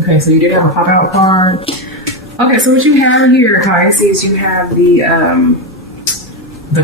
Okay, so you did have a pop out card. Okay, so what you have here, Pisces, you have the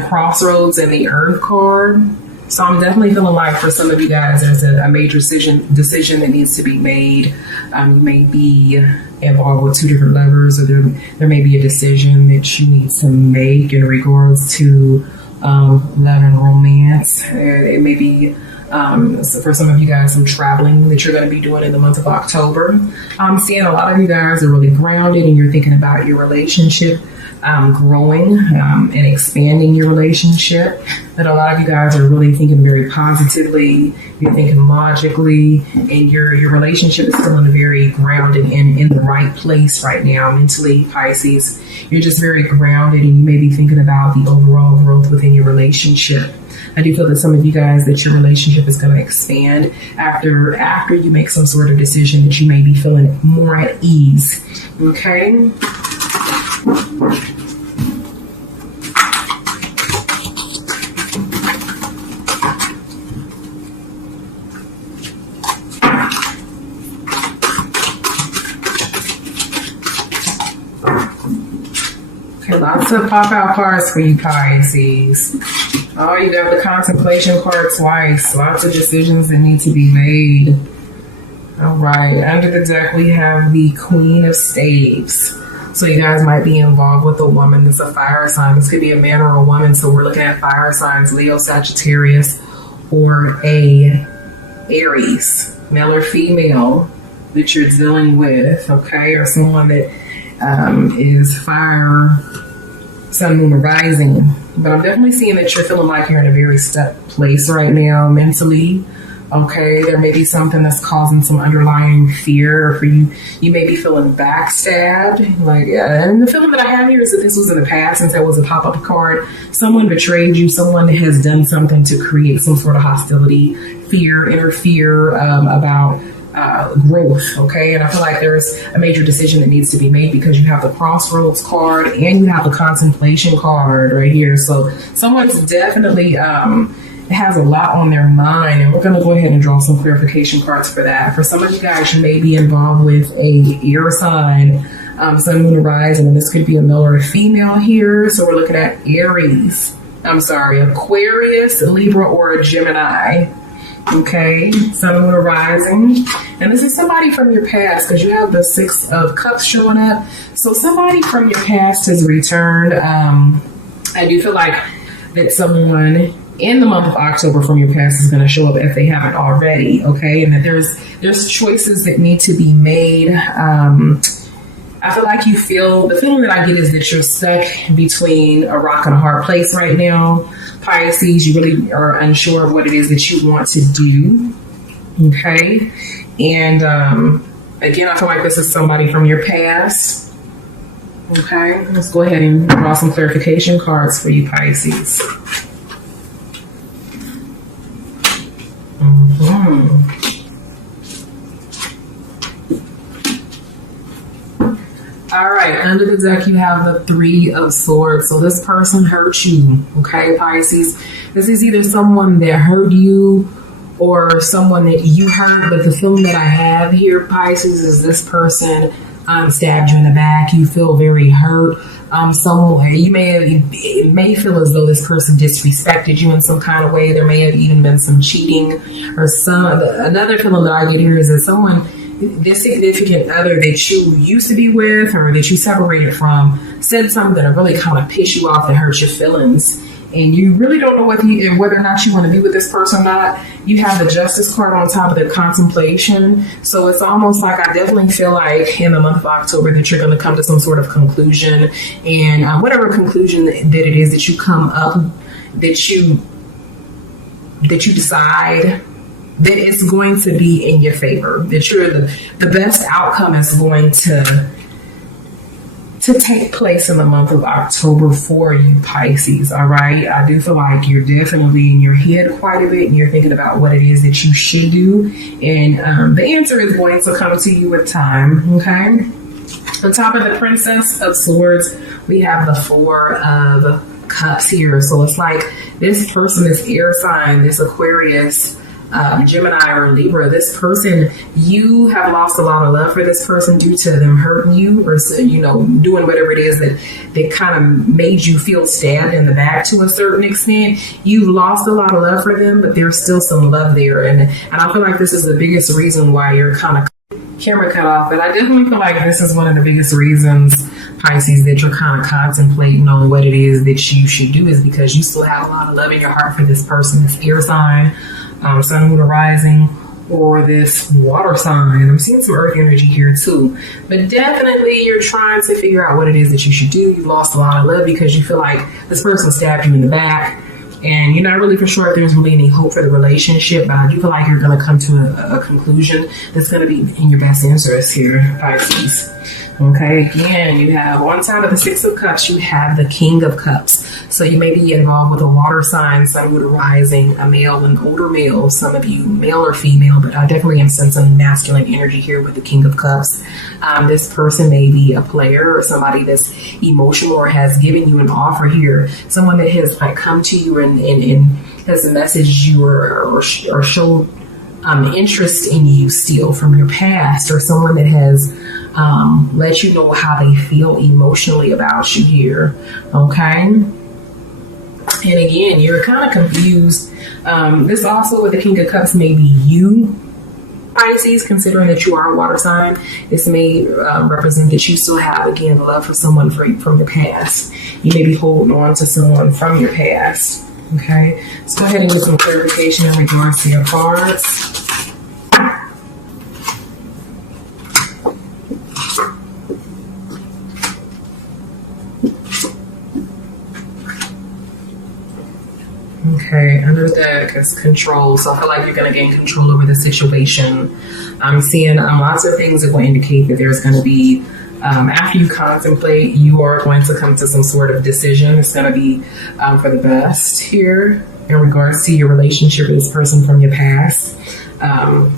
crossroads and the earth card. So I'm definitely feeling like for some of you guys, there's a major decision that needs to be made. You may be involved with two different lovers, or there may be a decision that you need to make in regards to love and romance. It may be so for some of you guys, some traveling that you're going to be doing in the month of October. I'm seeing a lot of you guys are really grounded and you're thinking about your relationship growing and expanding your relationship. That a lot of you guys are really thinking very positively. You're thinking logically, and your relationship is feeling very grounded and in the right place right now mentally, Pisces. You're just very grounded, and you may be thinking about the overall growth within your relationship. I do feel that some of you guys, that your relationship is going to expand after you make some sort of decision, that you may be feeling more at ease. Okay. Lots of pop-out cards for you, Pisces. Oh, you got the contemplation card twice. Lots of decisions that need to be made. All right. Under the deck, we have the Queen of Staves. So you guys might be involved with a woman that's a fire sign. This could be a man or a woman. So we're looking at fire signs, Leo, Sagittarius, or a Aries, male or female, that you're dealing with, okay? Or someone that is fire, sun, moon, or rising. But I'm definitely seeing that you're feeling like you're in a very stuck place right now mentally. Okay, there may be something that's causing some underlying fear, or for you, you may be feeling backstabbed. Like, yeah, and the feeling that I have here is that this was in the past, since that was a pop-up card. Someone betrayed you. Someone has done something to create some sort of hostility, fear, inner fear about growth. Okay, and I feel like there's a major decision that needs to be made, because you have the Crossroads card and you have the Contemplation card right here. So someone's definitely has a lot on their mind, and we're going to go ahead and draw some clarification cards for that. For some of you guys, you may be involved with a air sign, sun, moon, rising, and this could be a male or a female here. So we're looking at Aquarius, Libra, or a Gemini. Okay, sun, moon, rising. And this is somebody from your past, because you have the Six of Cups showing up. So somebody from your past has returned. I do feel like that someone in the month of October from your past is going to show up if they haven't already. Okay, and that there's choices that need to be made. I feel like the feeling that I get is that you're stuck between a rock and a hard place right now, Pisces. You really are unsure of what it is that you want to do. Okay, and again, I feel like this is somebody from your past. Okay, let's go ahead and draw some clarification cards for you, Pisces. All right, under the deck, you have the Three of Swords. So this person hurt you, okay, Pisces? This is either someone that hurt you or someone that you hurt, but the feeling that I have here, Pisces, is this person stabbed you in the back. You feel very hurt. Somewhere it may feel as though this person disrespected you in some kind of way. There may have even been some cheating, or another feeling that I get here is that someone, this significant other that you used to be with or that you separated from, said something that really kind of pissed you off, that hurt your feelings, and you really don't know whether or not you want to be with this person or not. You have the Justice card on top of the Contemplation. So it's almost like, I definitely feel like in the month of October that you're going to come to some sort of conclusion, and whatever conclusion that it is that you come up, that you decide that it's going to be in your favor, that you're the best outcome is going to take place in the month of October for you, Pisces. All right, I do feel like you're definitely in your head quite a bit, and you're thinking about what it is that you should do, and the answer is going to come to you with time. Okay, on top of the Princess of Swords, we have the Four of Cups here. So it's like This person is air sign, this Aquarius, Gemini or Libra. This person, you have lost a lot of love for this person due to them hurting you, or doing whatever it is that kind of made you feel stabbed in the back to a certain extent. You've lost a lot of love for them, but there's still some love there, and I feel like this is the biggest reason why you're kind of camera cut off. But I definitely feel like this is one of the biggest reasons, Pisces, that you're kind of contemplating on what it is that you should do, is because you still have a lot of love in your heart for this person, this air sign, sun, moon, or rising, or this water sign. I'm seeing some earth energy here too, but definitely you're trying to figure out what it is that you should do. You've lost a lot of love because you feel like this person stabbed you in the back, and you're not really for sure if there's really any hope for the relationship, but I do feel like you're going to come to a conclusion that's going to be in your best interest here, Pisces. Okay, again, you have on side of the Six of Cups, you have the King of Cups. So you may be involved with a water sign, sun, moon, rising, a male, an older male, some of you, male or female, but I definitely am sensing masculine energy here with the King of Cups. This person may be a player or somebody that's emotional or has given you an offer here. Someone that has come to you and has messaged you or showed interest in you still from your past, or someone that has let you know how they feel emotionally about you here. Okay, and again, you're kind of confused. This also with the King of Cups may be you, Pisces, considering that you are a water sign. This may represent that you still have, again, love for someone from your past. You may be holding on to someone from your past. Okay, let's go ahead and get some clarification in regards to your cards. Okay, under the deck is control. So I feel like you're going to gain control over the situation. I'm seeing lots of things that will indicate that there's going to be, after you contemplate, you are going to come to some sort of decision. It's going to be for the best here in regards to your relationship with this person from your past.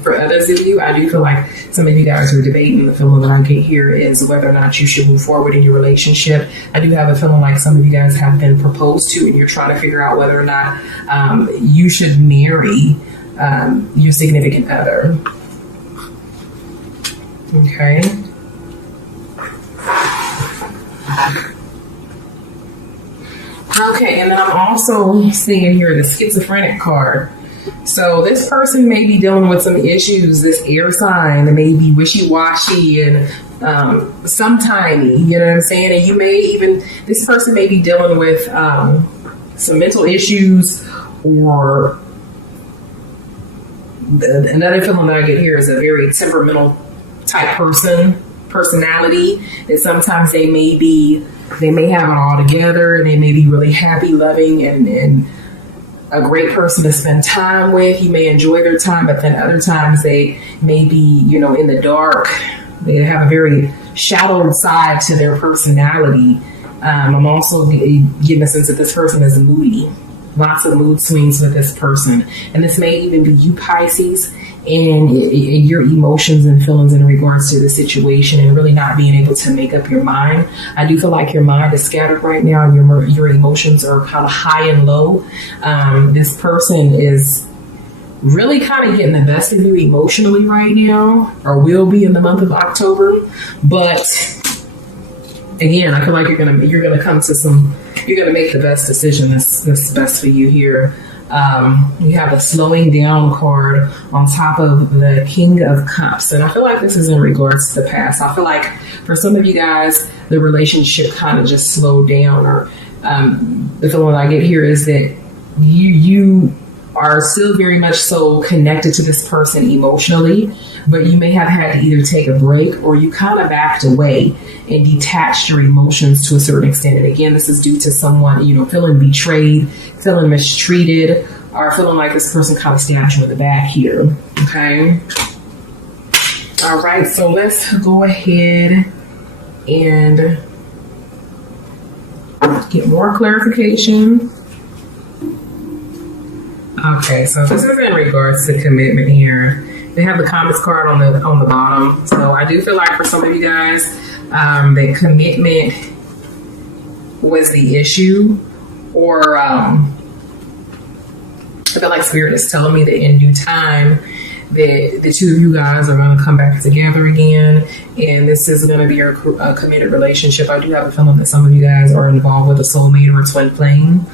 For others of you, I do feel like some of you guys are debating. The feeling that I get here is whether or not you should move forward in your relationship. I do have a feeling like some of you guys have been proposed to, and you're trying to figure out whether or not you should marry your significant other. Okay. Okay, and then I'm also seeing here the schizophrenic card. So this person may be dealing with some issues, this air sign, that may be wishy-washy and sometimey, you know what I'm saying? And you may even, this person may be dealing with some mental issues, or another feeling that I get here is a very temperamental type personality, that sometimes they may have it all together, and they may be really happy, loving, and a great person to spend time with. You may enjoy their time, but then other times they may be, in the dark. They have a very shadowed side to their personality. I'm also getting a sense that this person is moody. Lots of mood swings with this person. And this may even be you, Pisces, and your emotions and feelings in regards to the situation, and really not being able to make up your mind. I do feel like your mind is scattered right now, and your emotions are kind of high and low. This person is really kind of getting the best of you emotionally right now, or will be in the month of October. But again, I feel like you're gonna come to you're gonna make the best decision that's best for you here. You have a slowing down card on top of the King of Cups. And I feel like this is in regards to the past. I feel like for some of you guys, the relationship kind of just slowed down, or the feeling I get here is that you are still very much so connected to this person emotionally, but you may have had to either take a break, or you kind of backed away and detached your emotions to a certain extent. And again, this is due to someone, feeling betrayed, feeling mistreated, or feeling like this person kind of stabbed you in the back here. Okay. All right. So let's go ahead and get more clarification. Okay, so this is in regards to commitment here. They have the comments card on the bottom. So I do feel like for some of you guys, that commitment was the issue, or feel like Spirit is telling me that in due time, that the two of you guys are going to come back together again, and this is going to be a committed relationship. I do have a feeling that some of you guys are involved with a soulmate or a twin flame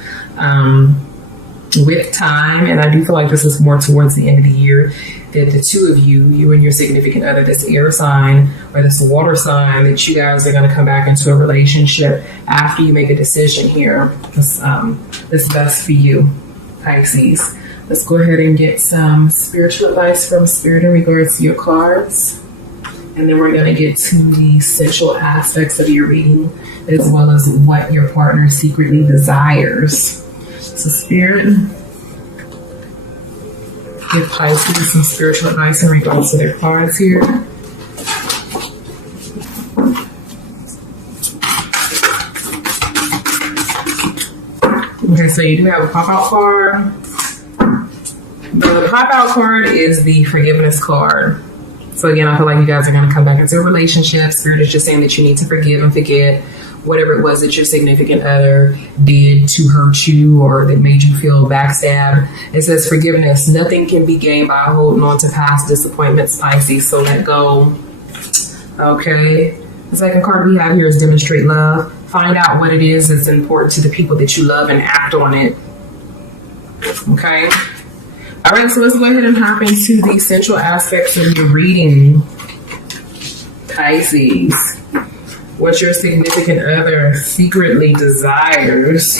with time, and I do feel like this is more towards the end of the year, that the two of you, you and your significant other, this air sign or this water sign, that you guys are going to come back into a relationship after you make a decision here. This best for you, Pisces. Let's go ahead and get some spiritual advice from Spirit in regards to your cards. And then we're going to get to the essential aspects of your reading, as well as what your partner secretly desires. So Spirit, give Pisces some spiritual advice in regards to their cards here. Okay, so you do have a pop-out card. The pop-out card is the forgiveness card. So again, I feel like you guys are going to come back into a relationship. Spirit is just saying that you need to forgive and forget whatever it was that your significant other did to hurt you or that made you feel backstabbed. It says forgiveness. Nothing can be gained by holding on to past disappointments, Pisces. So let go. Okay. The second card we have here is demonstrate love. Find out what it is that's important to the people that you love and act on it. Okay. All right, so let's go ahead and hop into the essential aspects of your reading, Pisces. What your significant other secretly desires.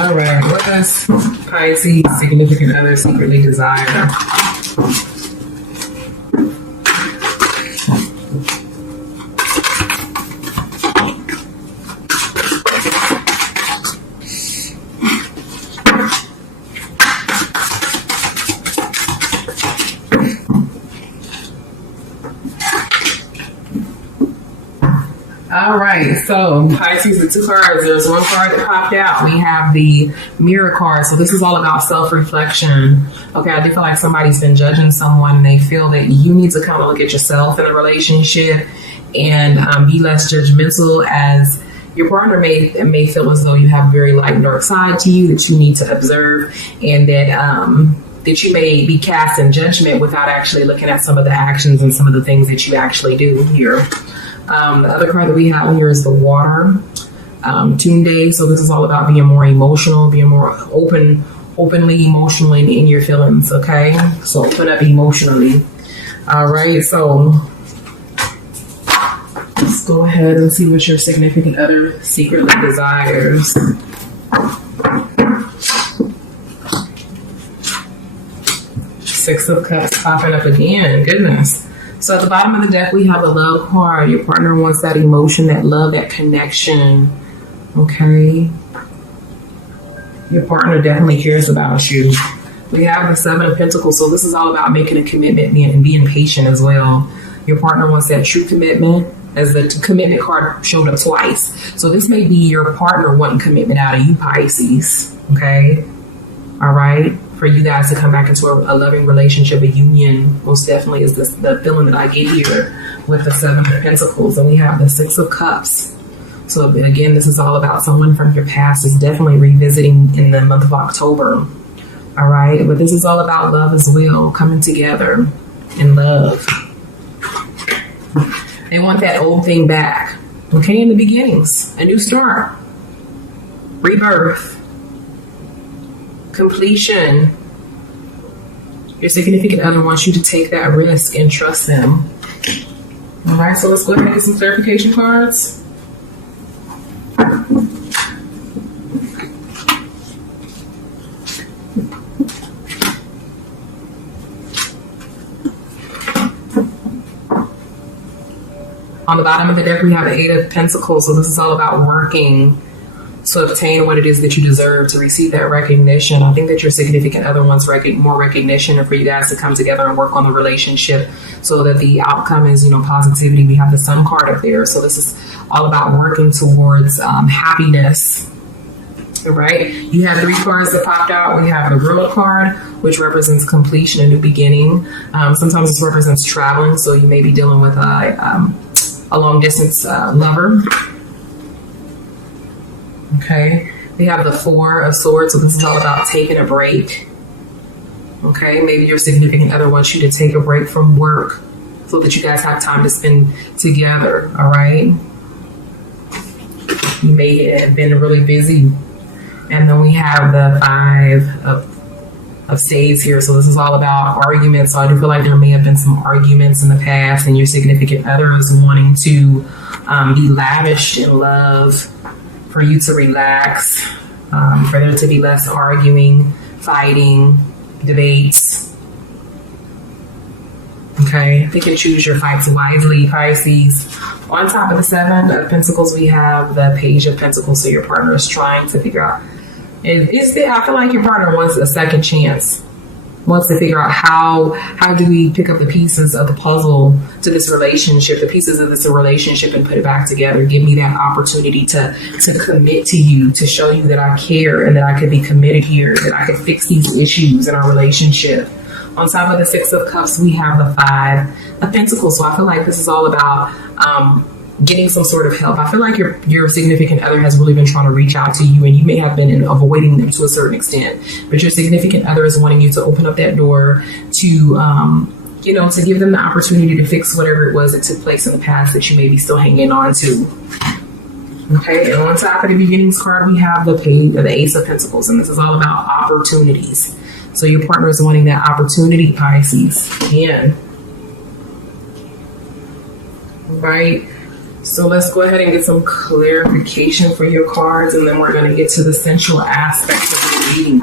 All right, what does Pisces significant other secretly desire? All right, so Pisces, the two cards, there's one card that popped out. We have the mirror card. So this is all about self-reflection. Okay, I do feel like somebody's been judging someone and they feel that you need to kind of look at yourself in a relationship and be less judgmental, as your partner may feel as though you have a very light dark side to you that you need to observe, and that you may be cast in judgment without actually looking at some of the actions and some of the things that you actually do here. The other card that we have here is the water, Tunde. So this is all about being more emotional, being more openly emotional in your feelings. Okay, so open up emotionally. All right, so let's go ahead and see what your significant other secretly desires. Six of Cups popping up again. Goodness. So at the bottom of the deck, we have the love card. Your partner wants that emotion, that love, that connection. Okay. Your partner definitely cares about you. We have the Seven of Pentacles. So this is all about making a commitment and being patient as well. Your partner wants that true commitment, as the commitment card showed up twice. So this may be your partner wanting commitment out of you, Pisces. Okay. All right. For you guys to come back into a loving relationship, a union, most definitely is the feeling that I get here with the Seven of Pentacles. And we have the Six of Cups. So again, this is all about someone from your past is definitely revisiting in the month of October. All right. But this is all about love as well, coming together in love. They want that old thing back. Okay. In the beginnings, a new start, rebirth, completion. Your significant other wants you to take that risk and trust them. All right, so let's go ahead and get some clarification cards. On the bottom of the deck, we have the Eight of Pentacles. So this is all about working to obtain what it is that you deserve, to receive that recognition. I think that your significant other wants more recognition, and for you guys to come together and work on the relationship so that the outcome is, positivity. We have the Sun card up there. So this is all about working towards happiness. All right. You have 3 cards that popped out. We have the World card, which represents completion, a new beginning. Sometimes this represents traveling. So you may be dealing with a long distance lover. Okay, we have the 4 of Swords, so this is all about taking a break. Okay, maybe your significant other wants you to take a break from work so that you guys have time to spend together, all right? You may have been really busy. And then we have the 5 of Spades here, so this is all about arguments. So I do feel like there may have been some arguments in the past, and your significant other is wanting to be lavished in love, for you to relax, for there to be less arguing, fighting, debates. Okay, pick and choose your fights wisely, Pisces. On top of the 7 of Pentacles, we have the Page of Pentacles. So your partner is trying to figure out, I feel like your partner wants a second chance, wants to figure out how do we pick up the pieces of the puzzle to this relationship, the pieces of this relationship, and put it back together. Give me that opportunity to commit to you, to show you that I care and that I could be committed here, that I could fix these issues in our relationship. On top of the 6 of Cups, we have the 5 of Pentacles. So I feel like this is all about getting some sort of help. I feel like your significant other has really been trying to reach out to you, and you may have been avoiding them to a certain extent, but your significant other is wanting you to open up that door to to give them the opportunity to fix whatever it was that took place in the past that you may be still hanging on to. Okay, and on top of the Beginnings card, we have the Ace of Pentacles, and this is all about opportunities. So your partner is wanting that opportunity, Pisces. Again. Right. So let's go ahead and get some clarification for your cards, and then we're going to get to the sensual aspects of the reading.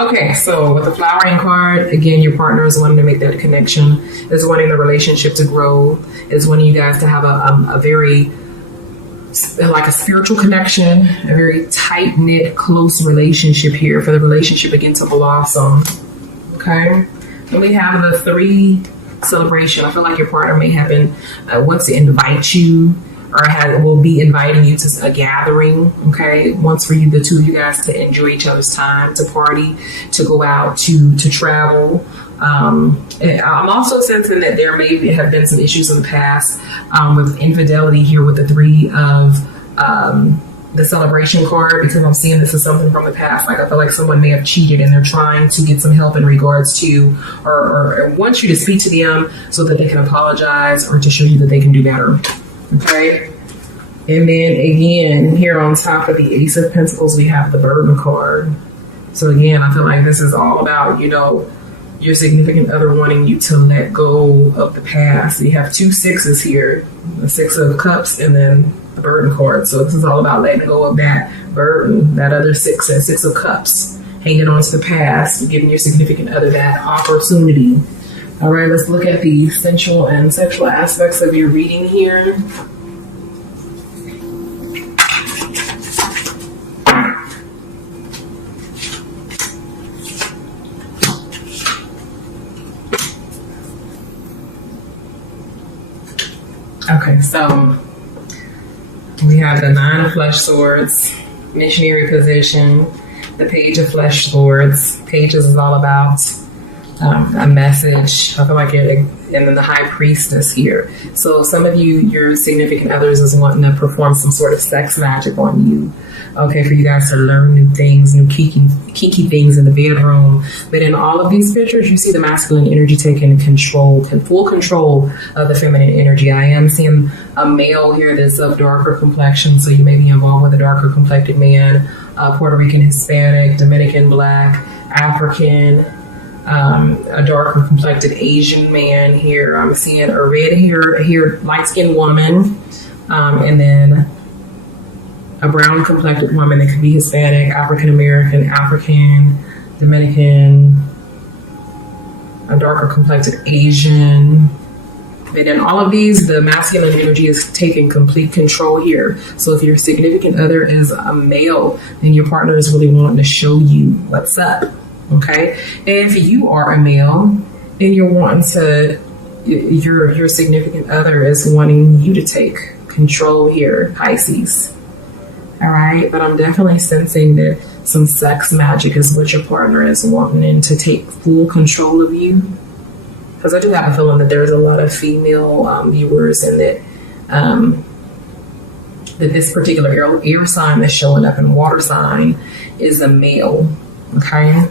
Okay, so with the Flowering card, again, your partner is wanting to make that connection, is wanting the relationship to grow, is wanting you guys to have a very, like a spiritual connection, a very tight-knit, close relationship here for the relationship again to blossom. Okay, and we have the 3 celebration. I feel like your partner may have been wants to invite you, or will be inviting you to a gathering, okay? Wants for you, the 2 of you guys, to enjoy each other's time, to party, to go out, to travel. I'm also sensing that there may have been some issues in the past with infidelity here with the 3 of the celebration card, because I'm seeing this as something from the past. Like I feel like someone may have cheated and they're trying to get some help in regards to, or want you to speak to them so that they can apologize or to show you that they can do better. Okay, and then again, here on top of the Ace of Pentacles, we have the Burden card. So again, I feel like this is all about, your significant other wanting you to let go of the past. You have 2 6s here, the 6 of Cups and then the Burden card. So this is all about letting go of that burden, that other 6, that 6 of Cups, hanging on to the past, giving your significant other that opportunity. All right, let's look at the sensual and sexual aspects of your reading here. Okay, so we have the 9 of Flesh Swords, missionary position, the Page of Flesh Swords. Pages is all about a message. I feel like and then the High Priestess here. So some of you, your significant others is wanting to perform some sort of sex magic on you. Okay, for you guys to learn new things, new kinky things in the bedroom. But in all of these pictures, you see the masculine energy taking full control of the feminine energy. I am seeing a male here that's of darker complexion, so you may be involved with a darker complected man, Puerto Rican, Hispanic, Dominican, Black, African, a darker complected Asian man here. I'm seeing a red-haired, light-skinned woman, and then a brown complected woman. That could be Hispanic, African American, African, Dominican, a darker complected Asian. And in all of these, the masculine energy is taking complete control here. So if your significant other is a male, then your partner is really wanting to show you what's up. Okay. If you are a male and you're wanting to, your significant other is wanting you to take control here, Pisces. All right. But I'm definitely sensing that some sex magic is what your partner is wanting to take full control of you. Because I do have a feeling that there's a lot of female viewers, and that that this particular air sign that's showing up in water sign is a male. Okay.